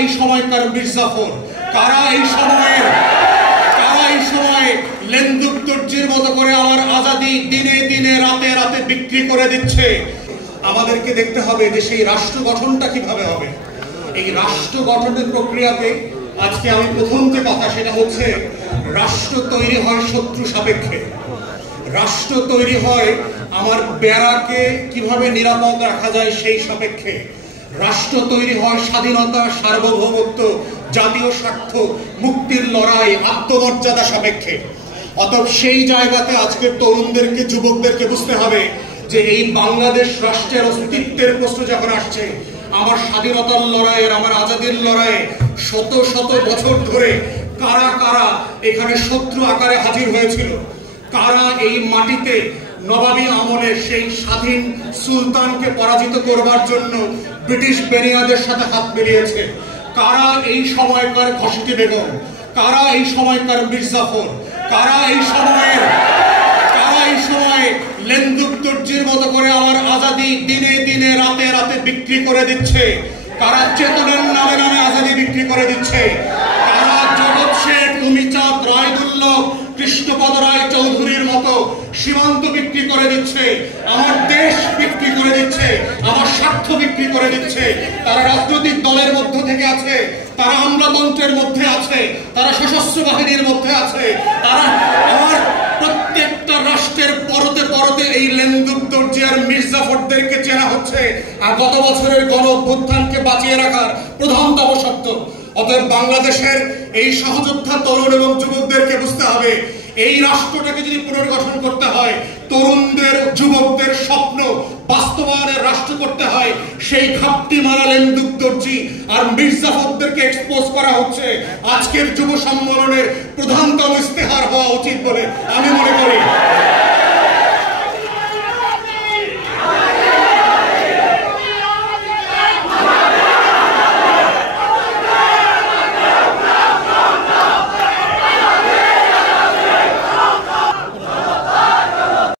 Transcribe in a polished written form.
এই সময়কার মির্জাফর, কারা এই সময়ে লেন্দুক দর্জির মতো করে আমার আজাদি দিনে দিনে রাতে রাতে বিক্রি করে দিচ্ছে। আমাদেরকে দেখতে হবে যে সেই রাষ্ট্র গঠনটা কিভাবে হবে। এই রাষ্ট্র গঠনের প্রক্রিয়াতে আজকে আমি প্রথম যে কথা সেটা হচ্ছে, রাষ্ট্র তৈরি হয় শত্রু সাপেক্ষে। রাষ্ট্র তৈরি হয় আমার বেড়াকে কিভাবে নিরাপদ রাখা যায় সেই সাপেক্ষে। রাষ্ট্র তৈরি হয় স্বাধীনতা, সার্বভৌমত্ব, জাতীয় স্বার্থ, মুক্তির লড়াই, আত্মমর্যাদা সাপেক্ষে। অতএব সেই জায়গাতে আজকের তরুণদেরকে, যুবকদেরকে বুঝতে হবে যে এই বাংলাদেশ রাষ্ট্রের অস্তিত্বের প্রশ্ন যখন আসছে, আমার স্বাধীনতার লড়াইয়ের, আমার আজাদির লড়াইয়ে শত শত বছর ধরে কারা কারা এখানে শত্রু আকারে হাজির হয়েছিল, কারা এই মাটিতে নবাবী আমলে সেই স্বাধীন সুলতানকে পরাজিত করবার জন্য ব্রিটিশ বেনিয়াদের সাথে হাত মিলিয়েছে, কারা এই সময়কার ঘসিটি বেগম, কারা এই সময়কার মির্জাফর, কারা এই সময়ে লেন্দুক দর্জির মতো করে আমার আজাদি দিনে দিনে রাতে রাতে বিক্রি করে দিচ্ছে, কারা চেতনের নামে নামে আজাদি বিক্রি করে দিচ্ছে, কারা জগৎ শেঠ, অমিচাঁদ, রায়দুল্লভ, কৃষ্ণপদ রায় চৌধুরীর মতো সীমান্ত বিক্রি করে দিচ্ছে, আমার দেশ বিক্রি করে দিচ্ছে, আমার স্বার্থ বিক্রি করে দিচ্ছে। তারা রাজনৈতিক দলের মধ্য থেকে আছে, তারা আমলাতন্ত্রের মধ্যে আছে, তারা সশস্ত্র বাহিনীর মধ্যে আছে, তারা আমার প্রত্যেকটা রাষ্ট্রের পরতে পরতে এই লেন্দুক দর্জি আর মির্জাফরদেরকে চেনা হচ্ছে। আর গত বছরের গণ অভ্যুত্থানকে বাঁচিয়ে রাখার প্রধানতম শর্ত। অতএব বাংলাদেশের এই সহযোদ্ধা তরুণ এবং যুবকদেরকে বুঝতে হবে, এই রাষ্ট্রটাকে যদি পুনর্গঠন করতে হয়, তরুণদের, যুবকদের স্বপ্ন বাস্তবায়নের রাষ্ট্র করতে হয়, সেই ঘাপটি মারা লেন্দুক দর্জি আর মির্জাফরদেরকে এক্সপোজ করা হচ্ছে আজকের যুব সম্মেলনের প্রধানতম ইস্তেহার হওয়া উচিত বলে আমি